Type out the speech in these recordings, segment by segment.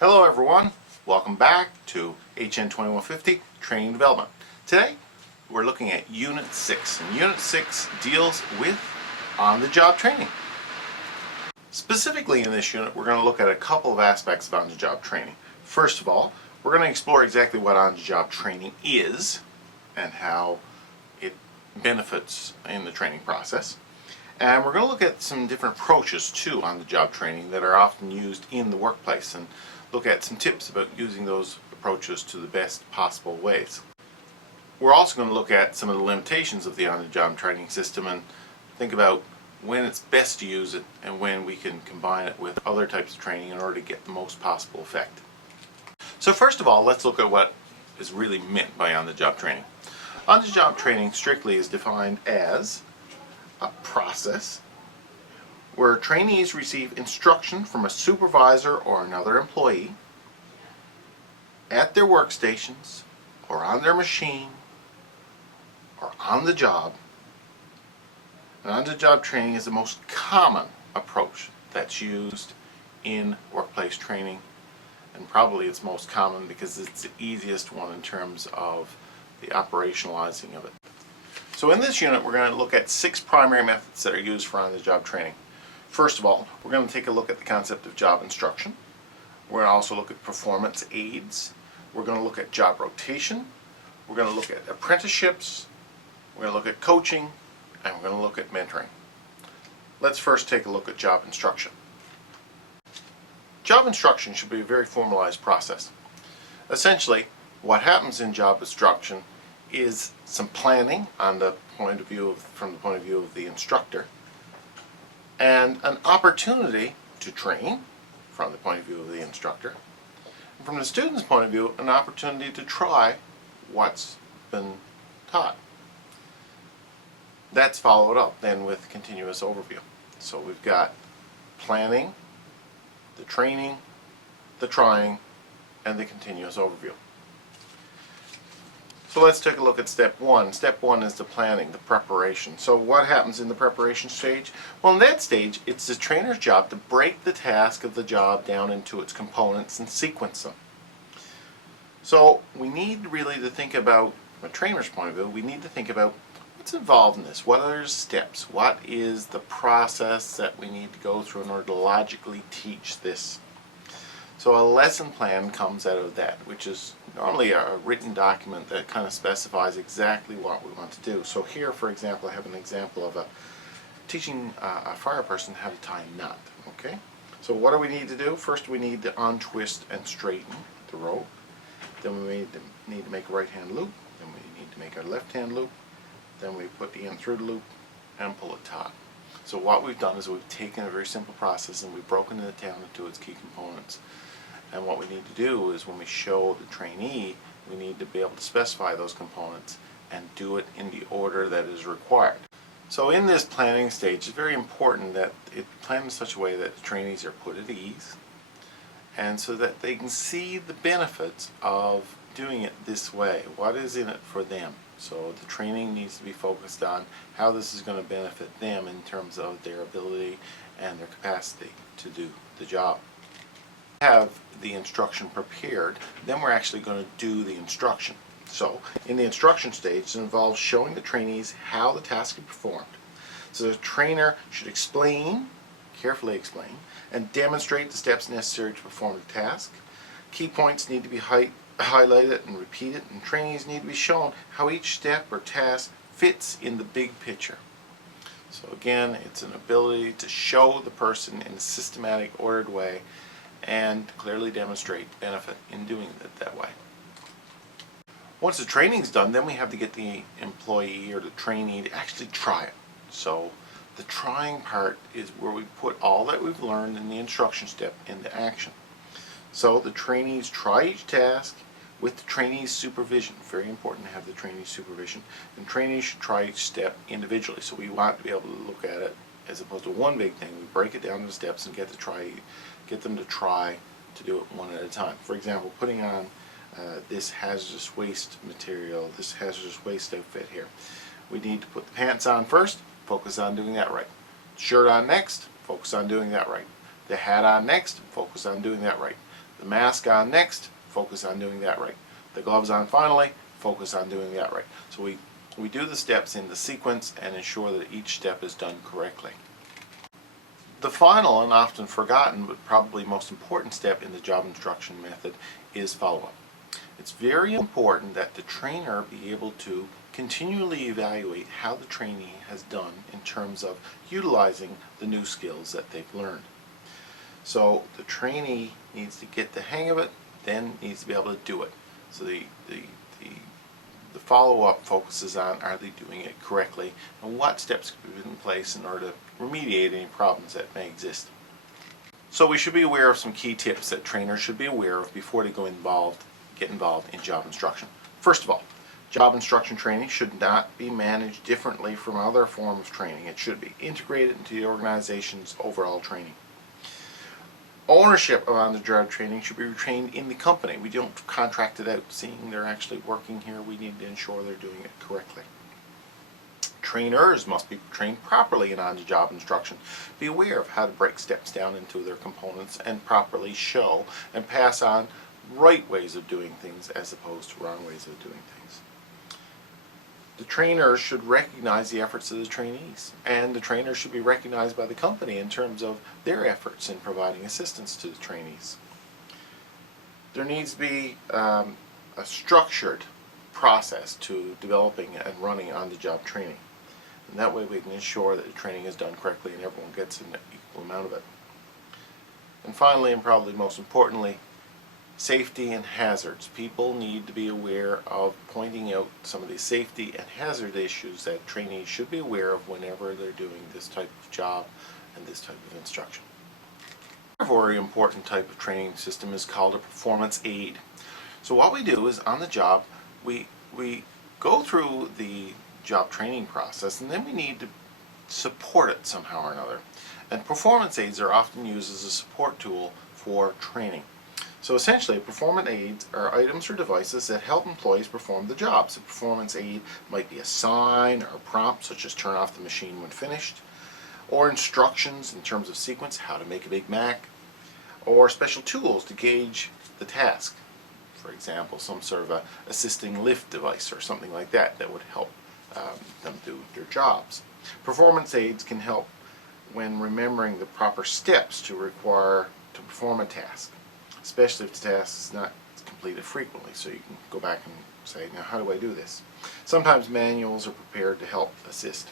Hello everyone, welcome back to HN2150 Training Development. Today we're looking at Unit 6, and Unit 6 deals with on-the-job training. Specifically in this unit we're going to look at a couple of aspects of on-the-job training. First of all, we're going to explore exactly what on-the-job training is and how it benefits in the training process. And we're going to look at some different approaches to on-the-job training that are often used in the workplace and look at some tips about using those approaches to the best possible ways. We're also going to look at some of the limitations of the on-the-job training system and think about when it's best to use it and when we can combine it with other types of training in order to get the most possible effect. So first of all, let's look at what is really meant by on-the-job training. On-the-job training strictly is defined as a process where trainees receive instruction from a supervisor or another employee at their workstations or on their machine or on the job. And on-the-job training is the most common approach that's used in workplace training, and probably it's most common because it's the easiest one in terms of the operationalizing of it. So in this unit we're going to look at 6 primary methods that are used for on-the-job training. First of all, we're going to take a look at the concept of job instruction. We're going to also look at performance aids. We're going to look at job rotation. We're going to look at apprenticeships. We're going to look at coaching, and we're going to look at mentoring. Let's first take a look at job instruction. Job instruction should be a very formalized process. Essentially, what happens in job instruction is some planning on the point of view from the point of view of the instructor, and an opportunity to train from the point of view of the instructor. And from the student's point of view, an opportunity to try what's been taught. That's followed up then with continuous overview. So we've got planning, the training, the trying, and the continuous overview. So let's take a look at step 1. Step 1 is the planning, the preparation. So what happens in the preparation stage? Well, in that stage, it's the trainer's job to break the task of the job down into its components and sequence them. So we need really to think about, from a trainer's point of view, we need to think about what's involved in this. What are the steps? What is the process that we need to go through in order to logically teach this? So a lesson plan comes out of that, which is normally a written document that kind of specifies exactly what we want to do. So here, for example, I have an example of teaching a fire person how to tie a knot. Okay. So what do we need to do? First, we need to untwist and straighten the rope. Then we need to make a right-hand loop. Then we need to make our left-hand loop. Then we put the end through the loop and pull it taut. So what we've done is we've taken a very simple process and we've broken it down into its key components. And what we need to do is when we show the trainee, we need to be able to specify those components and do it in the order that is required. So in this planning stage, it's very important that it's planned in such a way that the trainees are put at ease, and so that they can see the benefits of doing it this way. What is in it for them? So the training needs to be focused on how this is going to benefit them in terms of their ability and their capacity to do the job. Have the instruction prepared, then we're actually going to do the instruction. So in the instruction stage, it involves showing the trainees how the task is performed. So the trainer should explain, carefully explain, and demonstrate the steps necessary to perform the task. Key points need to be highlighted and repeated, and trainees need to be shown how each step or task fits in the big picture. So again, it's an ability to show the person in a systematic, ordered way and clearly demonstrate benefit in doing it that way. Once the training's done, then we have to get the employee or the trainee to actually try it. So the trying part is where we put all that we've learned in the instruction step into action. So the trainees try each task with the trainee's supervision. Very important to have the trainee's supervision. And trainees should try each step individually. So we want to be able to look at it as opposed to one big thing. We break it down into steps and get them to try to do it one at a time. For example, putting on this hazardous waste material, this hazardous waste outfit here. We need to put the pants on first, focus on doing that right. Shirt on next, focus on doing that right. The hat on next, focus on doing that right. The mask on next, focus on doing that right. The gloves on finally, focus on doing that right. So we do the steps in the sequence and ensure that each step is done correctly. The final and often forgotten but probably most important step in the job instruction method is follow-up. It's very important that the trainer be able to continually evaluate how the trainee has done in terms of utilizing the new skills that they've learned. So the trainee needs to get the hang of it, then needs to be able to do it. So the follow-up focuses on, are they doing it correctly, and what steps can be put in place in order to remediate any problems that may exist. So we should be aware of some key tips that trainers should be aware of before they get involved in job instruction. First of all, job instruction training should not be managed differently from other forms of training. It should be integrated into the organization's overall training. Ownership of on-the-job training should be retained in the company. We don't contract it out. Seeing they're actually working here, we need to ensure they're doing it correctly. Trainers must be trained properly in on-the-job instruction. Be aware of how to break steps down into their components and properly show and pass on right ways of doing things as opposed to wrong ways of doing things. The trainers should recognize the efforts of the trainees, and the trainers should be recognized by the company in terms of their efforts in providing assistance to the trainees. There needs to be a structured process to developing and running on-the-job training. And that way we can ensure that the training is done correctly and everyone gets an equal amount of it. And finally, and probably most importantly, safety and hazards. People need to be aware of pointing out some of the safety and hazard issues that trainees should be aware of whenever they're doing this type of job and this type of instruction. A very important type of training system is called a performance aid. So what we do is on the job, we go through the job training process, and then we need to support it somehow or another. And performance aids are often used as a support tool for training. So essentially, performance aids are items or devices that help employees perform the job. So a performance aid might be a sign or a prompt, such as turn off the machine when finished, or instructions in terms of sequence, how to make a Big Mac, or special tools to gauge the task. For example, some sort of a assisting lift device or something like that that would help them do their jobs. Performance aids can help when remembering the proper steps to perform a task, especially if the task is not completed frequently, so you can go back and say, now how do I do this? Sometimes manuals are prepared to help assist.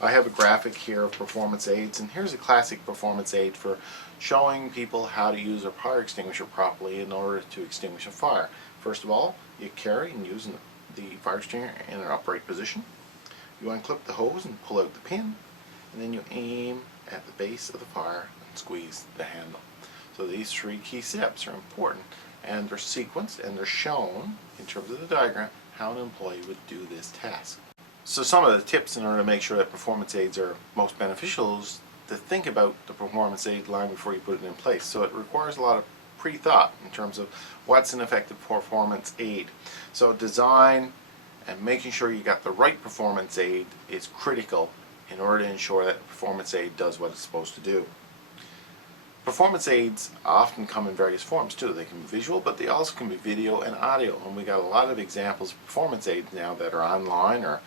I have a graphic here of performance aids, and here's a classic performance aid for showing people how to use a fire extinguisher properly in order to extinguish a fire. First of all, you carry and use the fire extinguisher in an upright position. You unclip the hose and pull out the pin, and then you aim at the base of the fire and squeeze the handle. So these three key steps are important, and they're sequenced and they're shown in terms of the diagram how an employee would do this task. So some of the tips in order to make sure that performance aids are most beneficial is to think about the performance aid line before you put it in place. So it requires a lot of pre-thought in terms of what's an effective performance aid. So design and making sure you got the right performance aid is critical in order to ensure that the performance aid does what it's supposed to do. Performance aids often come in various forms too. They can be visual, but they also can be video and audio. And we got a lot of examples of performance aids now that are online or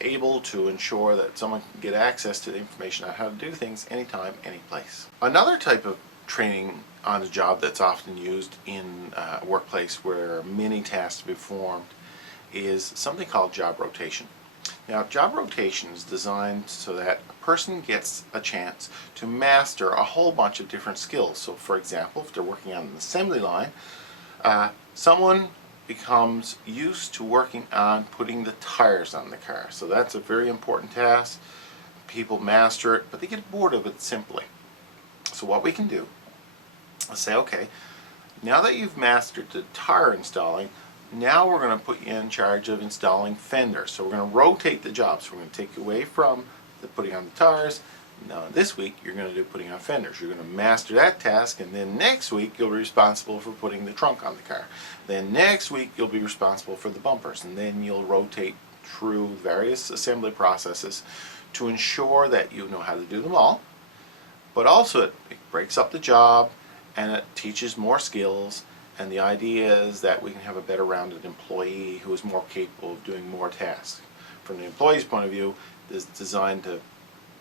able to ensure that someone can get access to the information on how to do things anytime, any place. Another type of training on the job that's often used in a workplace where many tasks to be performed is something called job rotation. Now, job rotation is designed so that a person gets a chance to master a whole bunch of different skills. So, for example, if they're working on an assembly line, someone becomes used to working on putting the tires on the car. So that's a very important task. People master it, but they get bored of it simply. So what we can do is say, okay, now that you've mastered the tire installing, now we're going to put you in charge of installing fenders. So we're going to rotate the job. So we're going to take you away from the putting on the tires. Now this week you're going to do putting on fenders. You're going to master that task, and then next week you'll be responsible for putting the trunk on the car. Then next week you'll be responsible for the bumpers, and then you'll rotate through various assembly processes to ensure that you know how to do them all. But also it breaks up the job, and it teaches more skills, and the idea is that we can have a better rounded employee who is more capable of doing more tasks. From the employee's point of view, it's designed to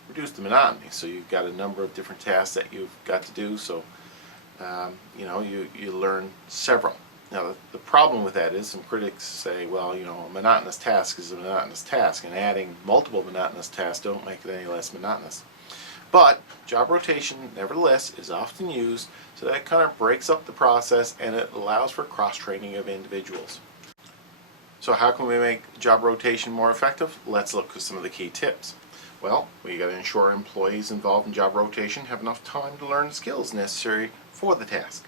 reduce the monotony. So you've got a number of different tasks that you've got to do, so you learn several. Now the problem with that is some critics say, well, a monotonous task is a monotonous task, and adding multiple monotonous tasks don't make it any less monotonous. But job rotation, nevertheless, is often used, so that kind of breaks up the process and it allows for cross-training of individuals. So how can we make job rotation more effective? Let's look at some of the key tips. Well, we got to ensure employees involved in job rotation have enough time to learn the skills necessary for the task.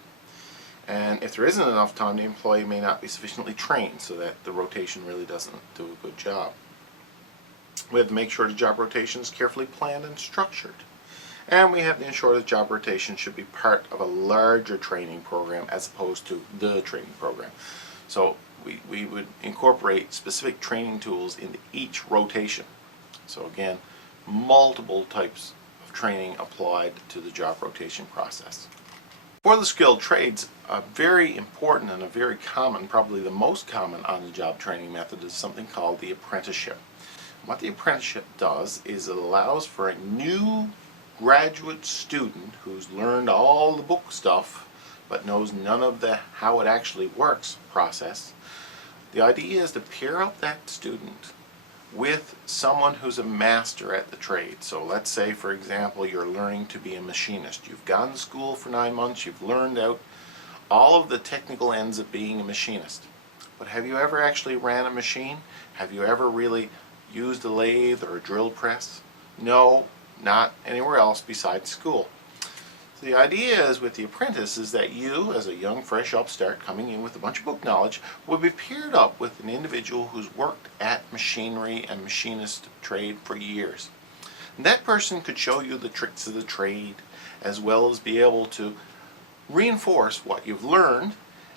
And if there isn't enough time, the employee may not be sufficiently trained, so that the rotation really doesn't do a good job. We have to make sure the job rotation is carefully planned and structured. And we have to ensure that job rotation should be part of a larger training program as opposed to the training program. So we would incorporate specific training tools into each rotation. So again, multiple types of training applied to the job rotation process. For the skilled trades, a very important and a very common, probably the most common on-the-job training method is something called the apprenticeship. What the apprenticeship does is it allows for a new graduate student who's learned all the book stuff but knows none of the how it actually works process. The idea is to pair up that student with someone who's a master at the trade. So let's say, for example, you're learning to be a machinist. You've gone to school for 9 months, you've learned out all of the technical ends of being a machinist. But have you ever actually ran a machine? Have you ever really used a lathe or a drill press? No, not anywhere else besides school. So the idea is with the apprentice is that you, as a young, fresh upstart coming in with a bunch of book knowledge, will be paired up with an individual who's worked at machinery and machinist trade for years. And that person could show you the tricks of the trade, as well as be able to reinforce what you've learned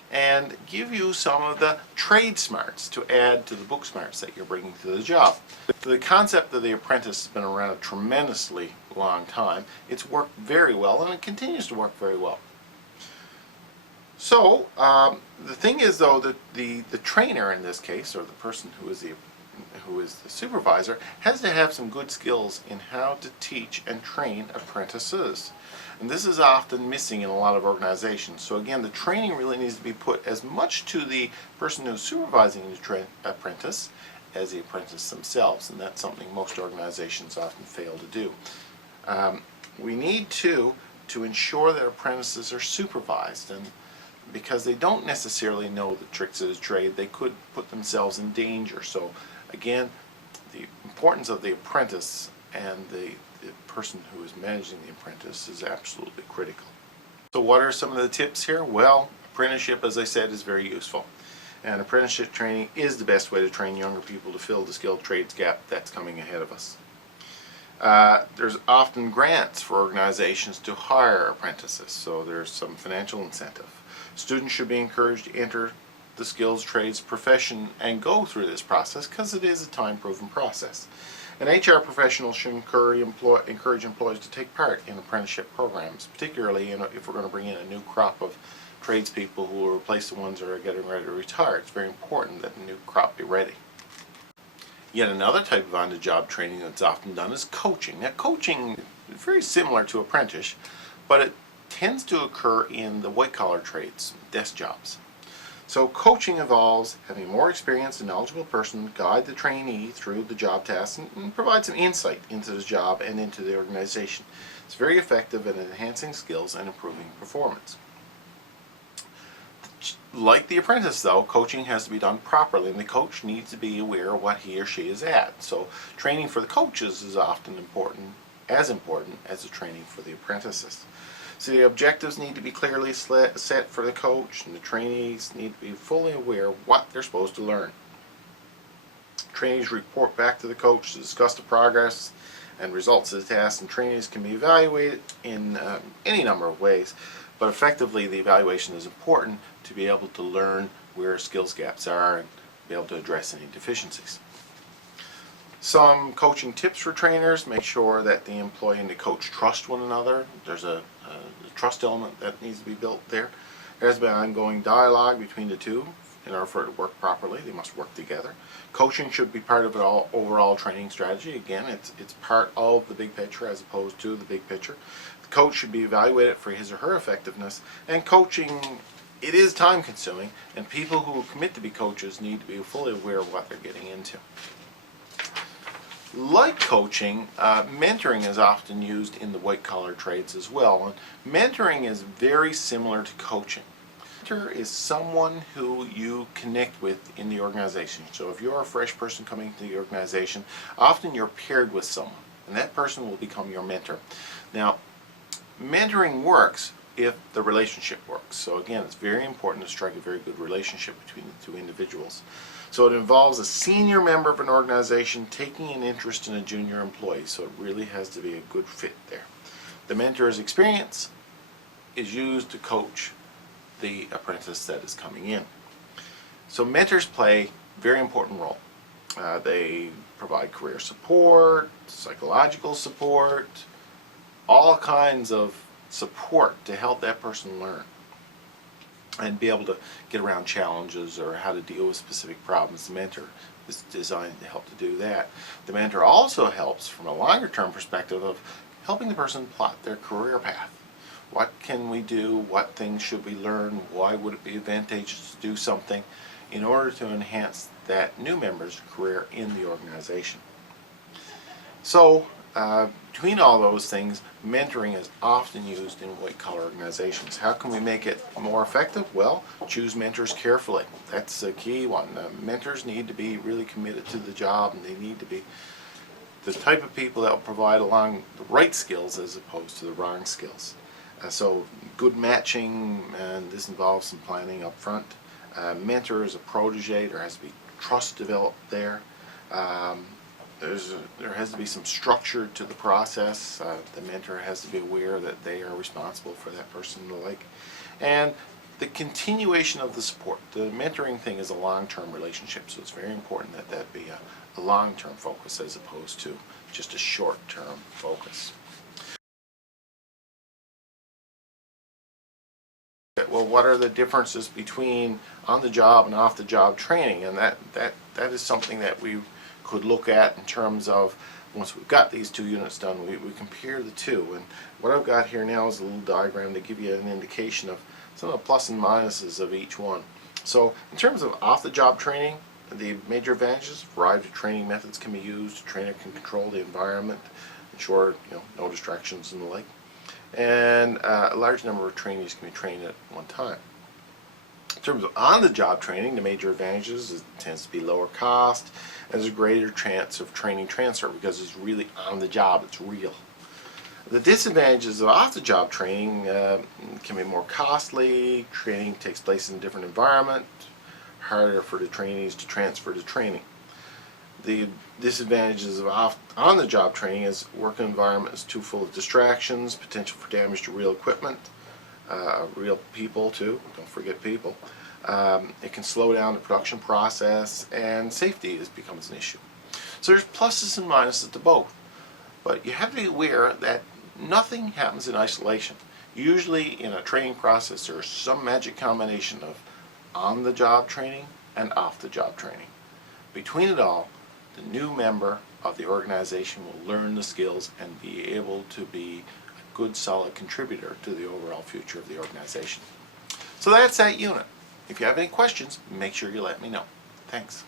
and give you some of the trade smarts to add to the book smarts that you're bringing to the job. The concept of the apprentice has been around a tremendously long time. It's worked very well, and it continues to work very well. So the thing is, though, that the trainer in this case, or the person who is the supervisor, has to have some good skills in how to teach and train apprentices. And this is often missing in a lot of organizations. So again, the training really needs to be put as much to the person who's supervising the apprentice as the apprentice themselves, and that's something most organizations often fail to do. We need to ensure that apprentices are supervised, and because they don't necessarily know the tricks of the trade, they could put themselves in danger. So again, the importance of the apprentice and the person who is managing the apprentice is absolutely critical. So what are some of the tips here? Well, apprenticeship, as I said, is very useful. And apprenticeship training is the best way to train younger people to fill the skilled trades gap that's coming ahead of us. There's often grants for organizations to hire apprentices, so there's some financial incentive. Students should be encouraged to enter the skills trades profession and go through this process because it is a time-proven process. And HR professionals should encourage employees to take part in apprenticeship programs, particularly if we're going to bring in a new crop of tradespeople who will replace the ones that are getting ready to retire. It's very important that the new crop be ready. Yet another type of on-the-job training that's often done is coaching. Now, coaching is very similar to apprentice, but it tends to occur in the white-collar trades, desk jobs. So coaching involves having a more experienced and knowledgeable person guide the trainee through the job tasks and provide some insight into the job and into the organization. It's very effective at enhancing skills and improving performance. Like the apprentice, though, coaching has to be done properly, and the coach needs to be aware of what he or she is at. So training for the coaches is often important as the training for the apprentices. So the objectives need to be clearly set for the coach, and the trainees need to be fully aware of what they're supposed to learn. Trainees report back to the coach to discuss the progress and results of the tasks, and trainees can be evaluated in any number of ways, but effectively the evaluation is important to be able to learn where skills gaps are and be able to address any deficiencies. Some coaching tips for trainers: make sure that the employee and the coach trust one another. There's a the trust element that needs to be built there. There has to be ongoing dialogue between the two in order for it to work properly. They must work together. Coaching should be part of an overall training strategy. Again, it's part of the big picture as opposed to the big picture. The coach should be evaluated for his or her effectiveness, and coaching, it is time consuming, and people who commit to be coaches need to be fully aware of what they're getting into. Like coaching, mentoring is often used in the white-collar trades as well. And mentoring is very similar to coaching. Mentor is someone who you connect with in the organization. So if you're a fresh person coming to the organization, often you're paired with someone, and that person will become your mentor. Now, mentoring works if the relationship works. So again, it's very important to strike a very good relationship between the two individuals. So it involves a senior member of an organization taking an interest in a junior employee. So it really has to be a good fit there. The mentor's experience is used to coach the apprentice that is coming in. So mentors play a very important role. They provide career support, psychological support, all kinds of support to help that person learn and be able to get around challenges or how to deal with specific problems. The mentor is designed to help to do that. The mentor also helps from a longer term perspective of helping the person plot their career path. What can we do? What things should we learn? Why would it be advantageous to do something in order to enhance that new member's career in the organization? So between all those things, mentoring is often used in white-collar organizations. How can we make it more effective? Well, choose mentors carefully. That's a key one. Mentors need to be really committed to the job, and they need to be the type of people that will provide along the right skills as opposed to the wrong skills. So good matching, and this involves some planning up front. Mentor is a protege. There has to be trust developed there. There has to be some structure to the process. The mentor has to be aware that they are responsible for that person and the like. And the continuation of the support. The mentoring thing is a long-term relationship, so it's very important that that be a long-term focus as opposed to just a short-term focus. Well, what are the differences between on-the-job and off-the-job training? And that is something that we could look at in terms of, once we've got these two units done, we compare the two. And what I've got here now is a little diagram to give you an indication of some of the plus and minuses of each one. So in terms of off-the-job training, the major advantages: a variety of training methods can be used. The trainer can control the environment, ensure no distractions and the like. And a large number of trainees can be trained at one time. In terms of on-the-job training, the major advantages is it tends to be lower cost, and there's a greater chance of training transfer because it's really on the job, it's real. The disadvantages of off-the-job training can be more costly. Training takes place in a different environment, harder for the trainees to transfer to training. The disadvantages of on-the-job training is work environment is too full of distractions, potential for damage to real equipment, real people too, don't forget people. It can slow down the production process, and safety becomes an issue. So there's pluses and minuses to both, but you have to be aware that nothing happens in isolation. Usually in a training process there's some magic combination of on-the-job training and off-the-job training. Between it all, the new member of the organization will learn the skills and be able to be a good, solid contributor to the overall future of the organization. So that's that unit. If you have any questions, make sure you let me know. Thanks.